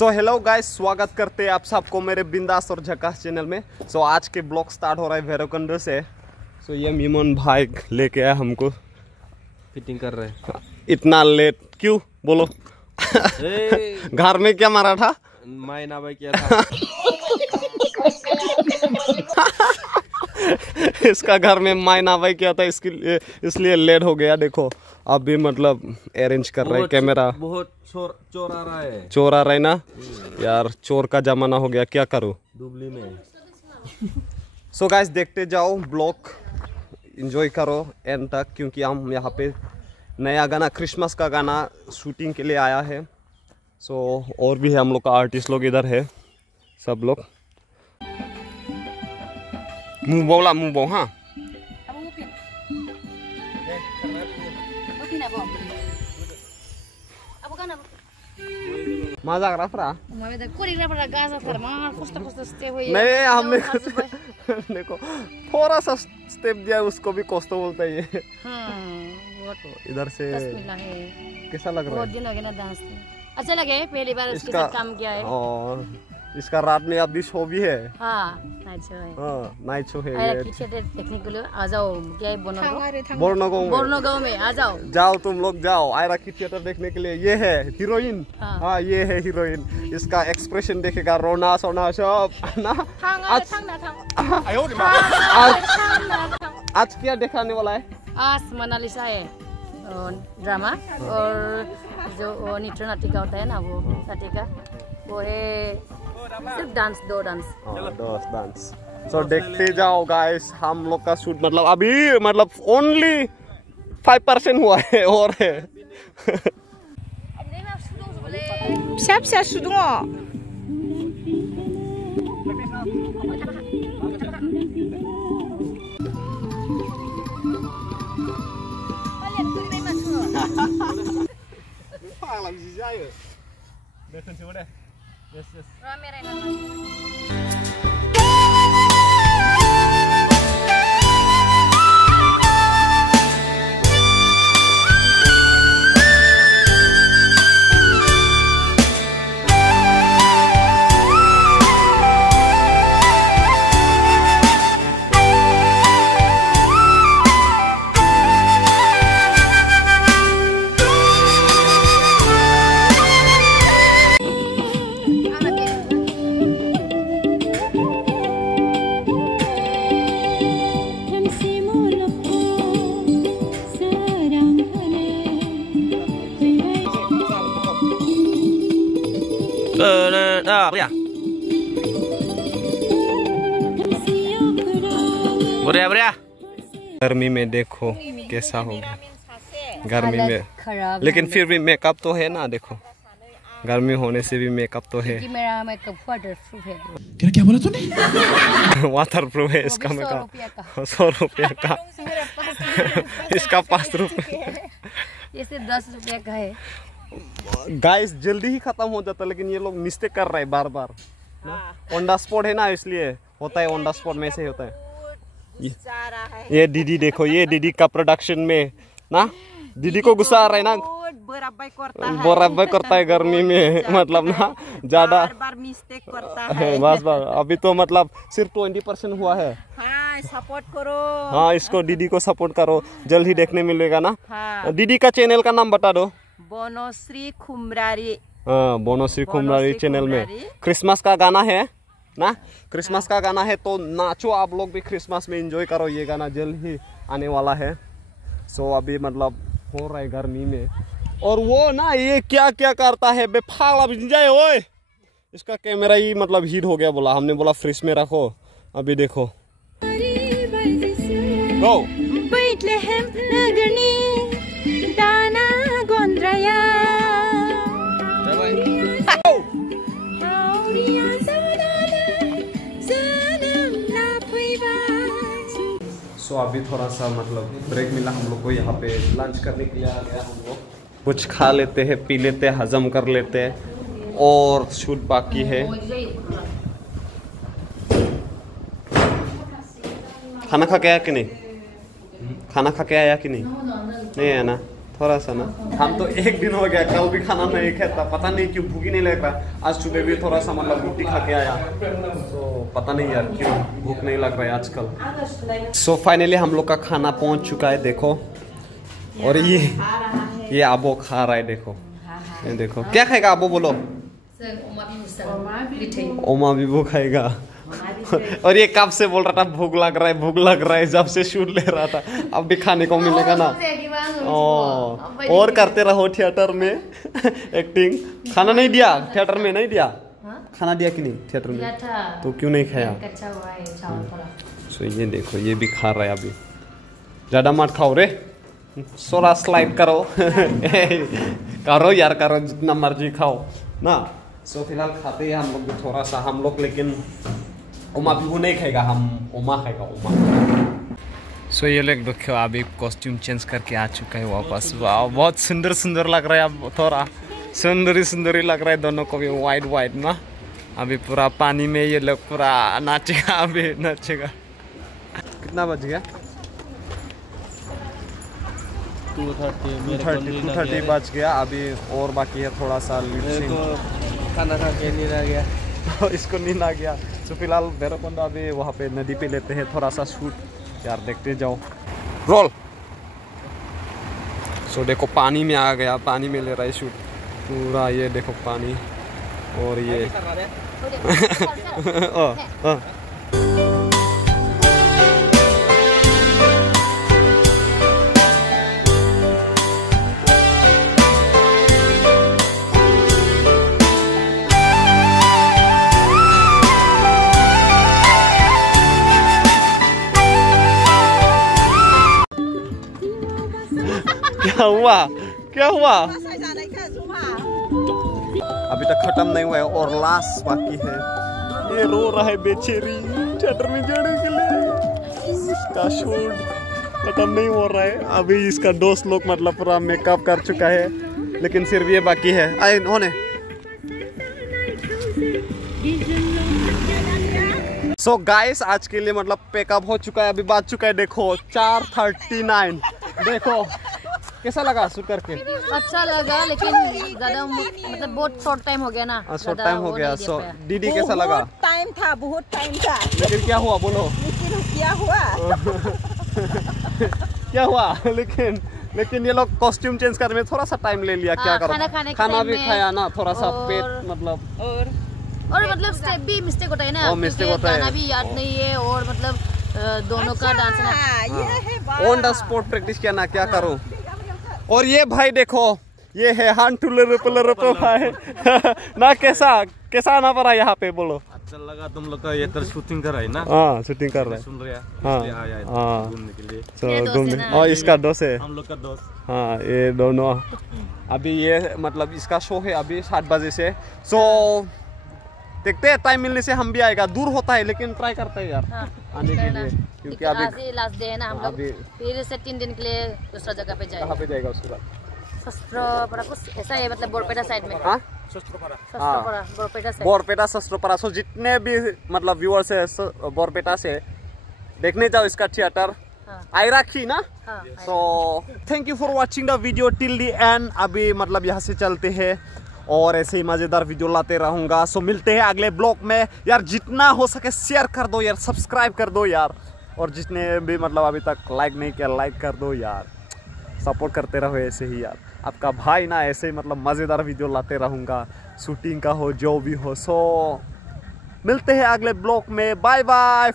So hello guys, स्वागत करते हैं आप सबको मेरे बिंदास और झकास चैनल में। सो आज के ब्लॉग स्टार्ट हो रहा है भैरवकुंड से। सो ये मीमन भाई लेके आया हमको, फिटिंग कर रहे हैं। इतना लेट क्यों बोलो? घर में क्या मारा था? मायना भाई किया था। इसका घर में मायना भाई किया था, इसलिए लेट हो गया। देखो अभी मतलब अरेंज कर रहा है कैमरा। बहुत चोर आ रहा है। चोर आ रहा है ना यार, चोर का जमाना हो गया, क्या करूं दुबली में। सो गाइस देखते जाओ ब्लॉग, एंजॉय करो एंड तक, क्योंकि हम यहाँ पे नया गाना, क्रिसमस का गाना शूटिंग के लिए आया है। सो और भी है हम लोग का आर्टिस्ट लोग इधर है सब लोग। मुंह बोला मुंह बो, हाँ मजाक रहा नहीं, हमने देखो थोड़ा सा स्टेप दिया, उसको भी कोस्टो बोलता है ये। इधर से कैसा लग रहा है? बहुत दिन हो गए ना डांस में। अच्छा लगे, पहली बार उसके साथ काम किया है। और इसका रात में अभी शो भी है। हाँ, नाइट शो है। हाँ, नाइट शो है। देखने के लिए आ जाओ। क्या है बोरनगांव में आ जाओ। जाओ तुम लोग जाओ आयरा की थिएटर देखने के लिए। ये है हीरोइन। हाँ ये है हीरोइन। इसका एक्सप्रेशन देखेगा, रोना सोना सब ना। आज क्या दिखाने वाला है? आज मोनालिसा है ड्रामा, और जो नृत्य नाटिका होता है ना, वो नाटिका वो है सिर्फ डांस, दो डांस। सो देखते जाओ गाइस, हम लोग का शूट मतलब अभी मतलब ओनली 5% हुआ है और है। siap sudah गर्मी में देखो कैसा होगा गर्मी में, लेकिन फिर भी मेकअप तो है ना। देखो गर्मी होने से भी मेकअप तो है। मेरा मेकअप वाटरप्रूफ है। क्या बोला तूने? वाटरप्रूफ है इसका मेकअप। 100 रुपया का। इसका 5 रुपये। ये सिर्फ 10 रुपये का है। गाइस जल्दी ही खत्म हो जाता, लेकिन ये लोग मिस्टेक कर रहे हैं बार बार। ऑन द स्पॉट है ना, इसलिए होता है। ऑन द स्पॉट में से होता है। ये दीदी देखो, ये दीदी का प्रोडक्शन में ना, दीदी को गुस्सा आ रहा है ना, बराबर करता है गर्मी में, मतलब ना ज्यादा बार मिस्टेक करता है। बस अभी तो मतलब सिर्फ 20% हुआ है। हाँ, सपोर्ट करो। हाँ, इसको दीदी को सपोर्ट करो, जल्द ही देखने मिलेगा ना। हाँ। दीदी का चैनल का नाम बता दो। बनश्री खुमरारी। हाँ, बनश्री खुमरारी चैनल में क्रिसमस का गाना है ना। क्रिसमस का गाना है तो नाचो आप लोग भी, क्रिसमस में एंजॉय करो। ये गाना जल्द ही आने वाला है। सो अभी मतलब हो रहा है गर्मी में। और वो ना ये क्या क्या करता है बेफाला जाए ओए। इसका कैमरा ही मतलब हीट हो गया। बोला हमने बोला फ्रिज में रखो। अभी देखो गो सो अभी थोड़ा सा मतलब ब्रेक मिला हम लोग को, यहाँ पे लंच करने के लिए आ गया। हम लोग कुछ खा लेते हैं, पी लेते हैं, हजम कर लेते हैं, और शूट बाकी है। खाना खा के आया कि नहीं? खाना खा के आया कि नहीं? नहीं है ना, थोड़ा सा ना। हम तो एक दिन हो गया, कल भी खाना नहीं खाता, पता नहीं क्यों भूख ही नहीं लग रहा। आज सुबह भी थोड़ा सा मतलब रोटी खा के आया, तो पता नहीं यार क्यों भूख नहीं लग रहा है आजकल। सो फाइनली हम लोग का खाना पहुंच चुका है, देखो। और ये आबो खा रहा है, देखो ये देखो। क्या खाएगा आबो, बोलो। ओमा भी वो खाएगा। और ये कब से बोल रहा था भूख लग रहा है, भूख लग रहा है, जब से शूट ले रहा था। अब भी खाने को मिलेगा ना। और करते रहो थिएटर में एक्टिंग। खाना नहीं दिया थिएटर में, नहीं दिया खाना, दिया कि नहीं थिएटर में? तो क्यों नहीं खाया? सो ये देखो, ये भी खा रहा है अभी। ज्यादा मत खाओ रे, थोड़ा स्लाइड करो। करो यार, करो जितना मर्जी खाओ ना। सो फिलहाल खाते हैं हम लोग भी थोड़ा सा, हम लोग, लेकिन ओमा भी वो नहीं खाएगा, हम ओमा खाएगा, ओमा। सो ये लोग देखो अभी कॉस्ट्यूम चेंज करके आ चुका है वापस। वाह, बहुत सुंदर सुंदर लग रहा है, अब थोड़ा सुंदरी सुंदरी लग रहा है दोनों को भी, वाइट वाइट ना। अभी पूरा पानी में ये लोग पूरा नाचेगा, अभी नाचेगा। कितना बज गया? 2:30 बज गया अभी, और बाकी है थोड़ा सा। खाना खा के नींद आ गया, तो इसको नींद आ गया। तो फिलहाल भैरवकुंड अभी वहाँ पे नदी पे लेते हैं थोड़ा सा शूट यार, देखते जाओ। रोल। सो देखो पानी में आ गया, पानी में ले रहा है शूट पूरा, ये देखो पानी। और ये क्या हुआ, क्या हुआ? अभी तक खत्म नहीं हुआ है और लास्ट बाकी है। ये रो रहा है बेचारी थिएटर में जाने के लिए। इसका शूट खत्म नहीं हो रहा है अभी। इसका दोस्त लोग मतलब पूरा मेकअप कर चुका है, लेकिन सिर्फ ये बाकी है। आए होने। सो गाइस आज के लिए मतलब पैकअप हो चुका है, अभी बात चुका है। देखो 4:39। देखो कैसा लगा शूट करके? अच्छा लगा, लेकिन ज्यादा मतलब बहुत शॉर्ट टाइम हो गया ना। शॉर्ट टाइम हो गया। सो दीदी कैसा लगा? टाइम था, बहुत टाइम था। लेकिन क्या हुआ, बोलो। लेकिन क्या हुआ? क्या हुआ? लेकिन ये लोग कॉस्ट्यूम चेंज करने में थोड़ा सा टाइम ले लिया। क्या करो, खाना भी खाया ना, थोड़ा सा पेट मतलब और मतलब स्टेप भी मिस्टेक होता है ना, मिस्टेक होता है, गाना भी याद नहीं है। और मतलब दोनों का डांस ना ऑन द स्पॉट प्रैक्टिस किया ना, क्या करूं। और ये भाई देखो, ये है भाई ना। कैसा आना पड़ा यहाँ पे, बोलो। अच्छा लगा तुम लोग का, ये तर शूटिंग कर रहा है ना? हाँ शूटिंग कर रहा है, सुन रहे घूमने के लिए। तो घूमने, और इसका दोस्त है, हम लोग का दोस्त। हाँ ये दोनों। अभी ये मतलब इसका शो है अभी 7 बजे से। सो देखते हैं, टाइम मिलने से हम भी आएगा। दूर होता है लेकिन ट्राई करते हैं यार आने के लिए, क्योंकि अभी लास्ट डे है ना हम लोग। फिर से 3 दिन के लिए दूसरा जगह पे जाएगा। कहाँ पे जाएगा उसके बाद? शस्त्रपारा कुछ ऐसा है, मतलब बोरपेटा साइड में। हाँ शस्त्रपारा, बोरपेटा साइड। बोरपेटा शस्त्रपारा। सो जितने भी मतलब व्यूअर्स है बोरपेटा से, देखने जाओ इसका थिएटर। आई राखी ना। So thank you for watching the video till the end. अभी मतलब यहाँ से चलते हैं और ऐसे ही मजेदार वीडियो लाते रहूंगा। सो मिलते हैं अगले ब्लॉग में यार। जितना हो सके शेयर कर दो यार, सब्सक्राइब कर दो यार, और जिसने भी मतलब अभी तक लाइक नहीं किया लाइक कर दो यार। सपोर्ट करते रहो ऐसे ही यार। आपका भाई ना ऐसे ही मतलब मजेदार वीडियो लाते रहूंगा, शूटिंग का हो जो भी हो। सो मिलते हैं अगले ब्लॉग में, बाय बाय।